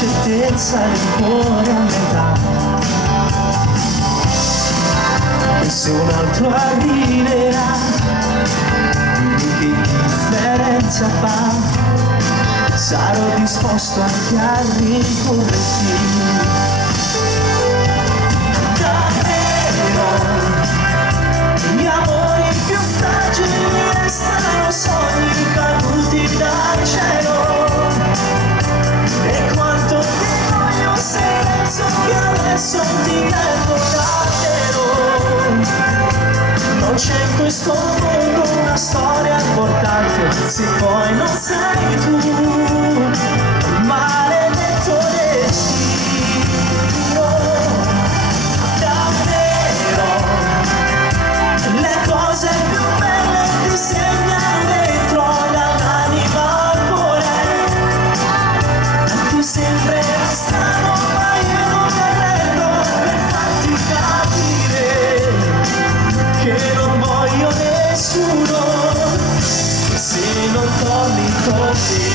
certezza del cuore a metà, e se un altro arriverà, dimmi che differenza fa, sarò disposto anche a rincorrerti. Davvero, gli amori più fragili restano sogni caduti dal cielo, e quanto ti voglio se penso che adesso ti perdo davvero. Non c'è in questo mondo una storia importante se poi non sei tu, maledetto destino. Davvero, le cose più belle ti segnano dentro dall'anima al cuore. Ti sembrerà strano ma io non mi arrendo per farti capire che non voglio nessuno se non torni con te.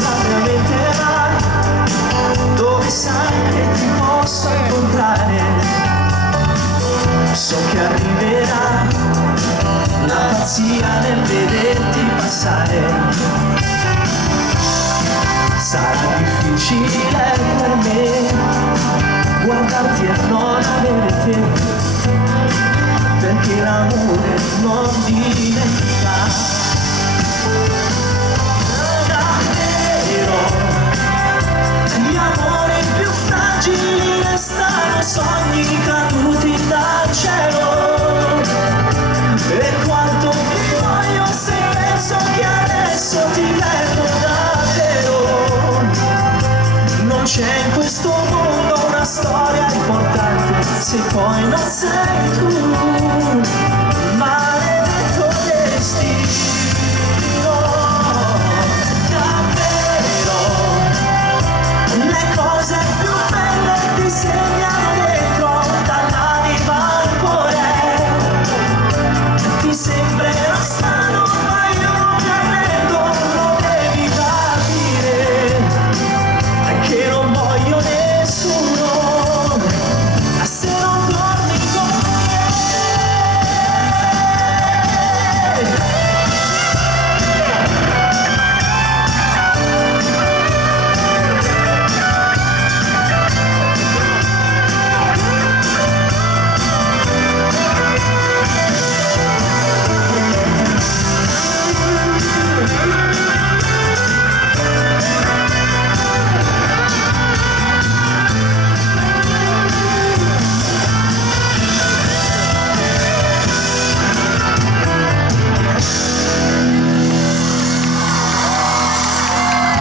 La mia mente va dove sai che ti posso incontrare, so che arriverà la pazzia nel vederti passare. Sarà difficile per me guardarti e non avere te, perché l'amore non dimentica. Davvero, gli amori più fragili restano sogni caduti dal cielo, e quanto ti voglio se penso che adesso ti perdo davvero. Non c'è in questo mondo una storia importante se poi non sei tu.